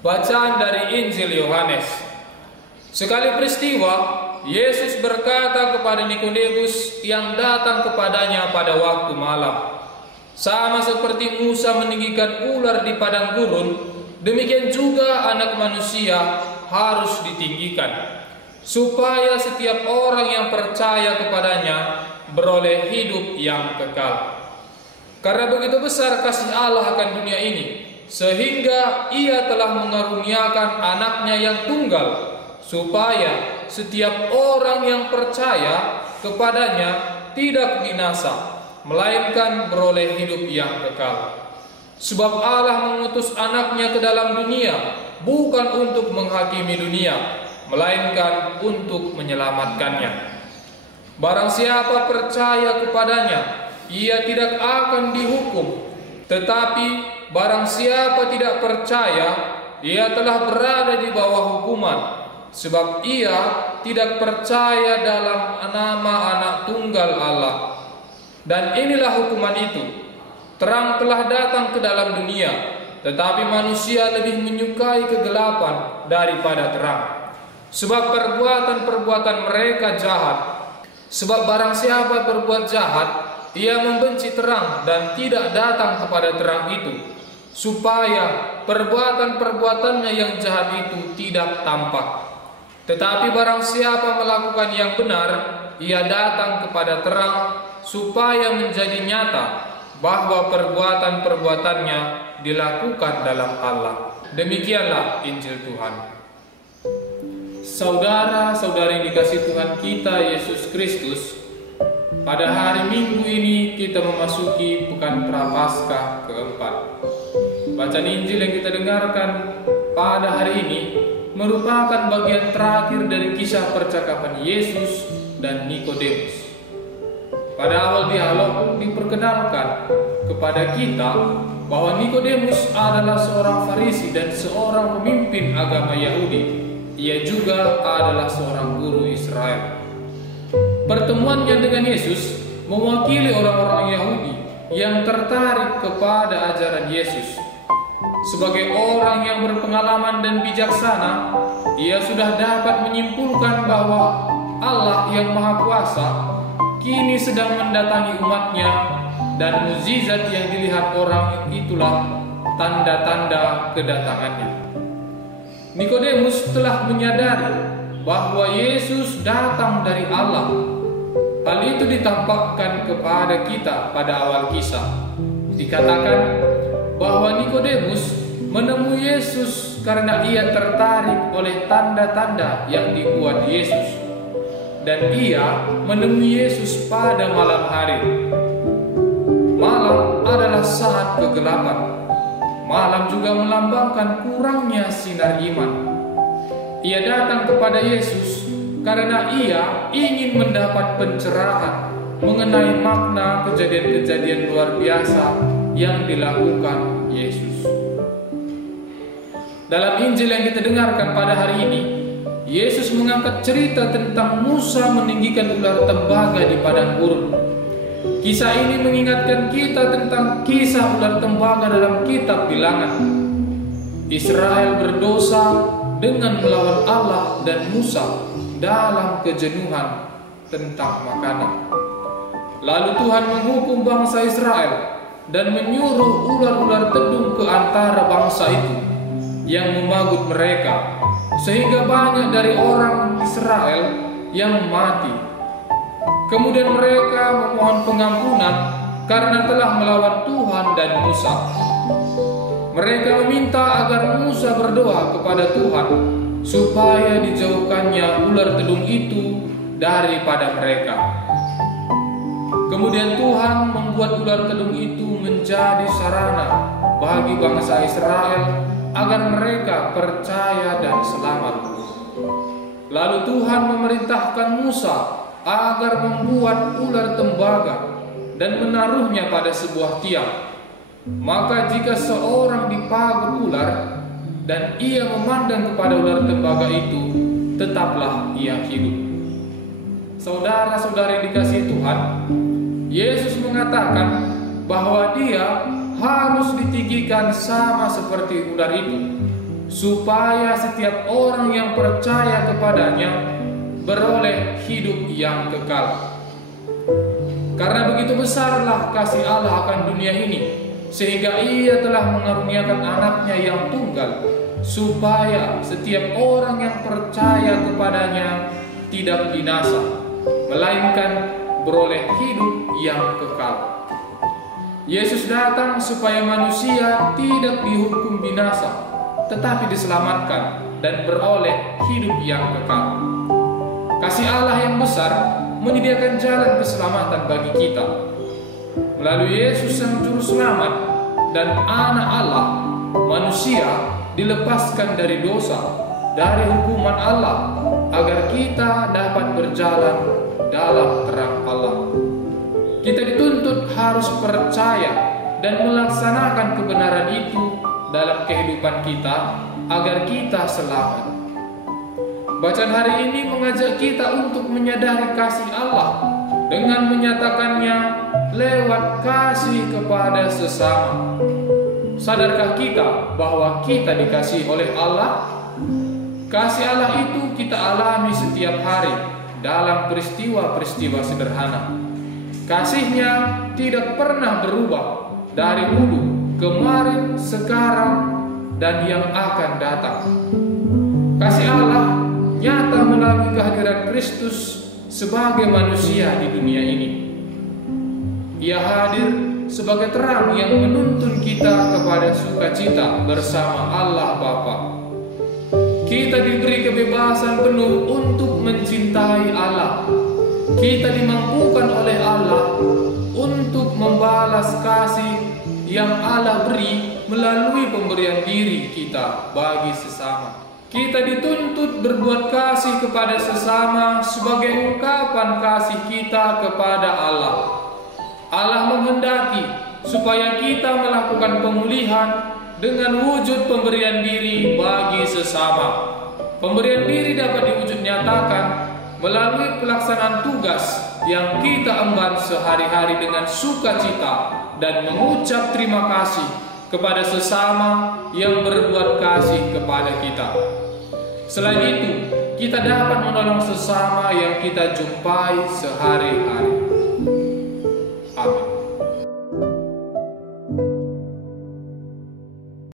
Bacaan dari Injil Yohanes. Sekali peristiwa, Yesus berkata kepada Nikodemus yang datang kepadanya pada waktu malam, "Sama seperti Musa meninggikan ular di padang gurun, demikian juga Anak Manusia harus ditinggikan, supaya setiap orang yang percaya kepadanya beroleh hidup yang kekal. Karena begitu besar kasih Allah akan dunia ini, sehingga Ia telah mengaruniakan Anaknya yang tunggal, supaya setiap orang yang percaya kepadanya tidak binasa, melainkan beroleh hidup yang kekal. Sebab Allah mengutus Anaknya ke dalam dunia, bukan untuk menghakimi dunia, melainkan untuk menyelamatkannya. Barang siapa percaya kepadanya, ia tidak akan dihukum. Tetapi barang siapa tidak percaya, ia telah berada di bawah hukuman, sebab ia tidak percaya dalam nama Anak Tunggal Allah. Dan inilah hukuman itu: terang telah datang ke dalam dunia, tetapi manusia lebih menyukai kegelapan daripada terang, sebab perbuatan-perbuatan mereka jahat. Sebab barang siapa berbuat jahat, ia membenci terang dan tidak datang kepada terang itu, supaya perbuatan-perbuatannya yang jahat itu tidak tampak. Tetapi barang siapa melakukan yang benar, ia datang kepada terang, supaya menjadi nyata bahwa perbuatan-perbuatannya dilakukan dalam Allah." Demikianlah Injil Tuhan. Saudara-saudari dikasih Tuhan kita Yesus Kristus, pada hari Minggu ini kita memasuki Pekan Prapaskah keempat. Bacaan Injil yang kita dengarkan pada hari ini merupakan bagian terakhir dari kisah percakapan Yesus dan Nikodemus. Pada awal dialog diperkenalkan kepada kita bahwa Nikodemus adalah seorang Farisi dan seorang pemimpin agama Yahudi. Ia juga adalah seorang guru Israel. Pertemuannya dengan Yesus mewakili orang-orang Yahudi yang tertarik kepada ajaran Yesus. Sebagai orang yang berpengalaman dan bijaksana, ia sudah dapat menyimpulkan bahwa Allah yang Maha Kuasa kini sedang mendatangi umatnya, dan mukjizat yang dilihat orang itulah tanda-tanda kedatangannya. Nikodemus telah menyadari bahwa Yesus datang dari Allah. Hal itu ditampakkan kepada kita pada awal kisah. Dikatakan bahwa Nikodemus menemui Yesus karena ia tertarik oleh tanda-tanda yang dibuat Yesus, dan ia menemui Yesus pada malam hari. Malam adalah saat kegelapan. Malam juga melambangkan kurangnya sinar iman. Ia datang kepada Yesus karena ia ingin mendapat pencerahan mengenai makna kejadian-kejadian luar biasa yang dilakukan Yesus. Dalam Injil yang kita dengarkan pada hari ini, Yesus mengangkat cerita tentang Musa meninggikan ular tembaga di padang gurun. Kisah ini mengingatkan kita tentang kisah ular tembaga dalam kitab Bilangan. Israel berdosa dengan melawan Allah dan Musa dalam kejenuhan tentang makanan. Lalu Tuhan menghukum bangsa Israel dan menyuruh ular-ular tedung ke antara bangsa itu yang memagut mereka, sehingga banyak dari orang Israel yang mati. Kemudian mereka memohon pengampunan karena telah melawan Tuhan dan Musa. Mereka meminta agar Musa berdoa kepada Tuhan supaya dijauhkannya ular tedung itu daripada mereka. Kemudian Tuhan membuat ular tedung itu menjadi sarana bagi bangsa Israel agar mereka percaya dan selamat. Lalu Tuhan memerintahkan Musa agar membuat ular tembaga dan menaruhnya pada sebuah tiang. Maka jika seorang dipagut ular dan ia memandang kepada ular tembaga itu, tetaplah ia hidup. Saudara-saudari dikasihi Tuhan, Yesus mengatakan bahwa Dia harus ditinggikan sama seperti ular itu, supaya setiap orang yang percaya kepadanya beroleh hidup yang kekal. Karena begitu besarlah kasih Allah akan dunia ini, sehingga Ia telah mengaruniakan anaknya yang tunggal, supaya setiap orang yang percaya kepadanya tidak binasa, melainkan beroleh hidup yang kekal. Yesus datang supaya manusia tidak dihukum binasa, tetapi diselamatkan dan beroleh hidup yang kekal. Kasih Allah yang besar menyediakan jalan keselamatan bagi kita. Melalui Yesus Sang Juru Selamat dan Anak Allah, manusia dilepaskan dari dosa, dari hukuman Allah, agar kita dapat berjalan dalam terang Allah. Kita dituntut harus percaya dan melaksanakan kebenaran itu dalam kehidupan kita agar kita selamat. Bacaan hari ini mengajak kita untuk menyadari kasih Allah dengan menyatakannya lewat kasih kepada sesama. Sadarkah kita bahwa kita dikasihi oleh Allah? Kasih Allah itu kita alami setiap hari dalam peristiwa-peristiwa sederhana. Kasih-Nya tidak pernah berubah dari dulu, kemarin, sekarang, dan yang akan datang. Kasih Allah nyata melalui kehadiran Kristus sebagai manusia di dunia ini. Ia hadir sebagai terang yang menuntun kita kepada sukacita bersama Allah Bapa. Kita diberi kebebasan penuh untuk mencintai Allah. Kita dimampukan oleh Allah untuk membalas kasih yang Allah beri melalui pemberian diri kita bagi sesama. Kita dituntut berbuat kasih kepada sesama sebagai ungkapan kasih kita kepada Allah. Allah menghendaki supaya kita melakukan pemulihan dengan wujud pemberian diri bagi sesama. Pemberian diri dapat diwujud nyatakan melalui pelaksanaan tugas yang kita emban sehari-hari dengan sukacita dan mengucap terima kasih kepada sesama yang berbuat kasih kepada kita. Selain itu, kita dapat menolong sesama yang kita jumpai sehari-hari. Amin.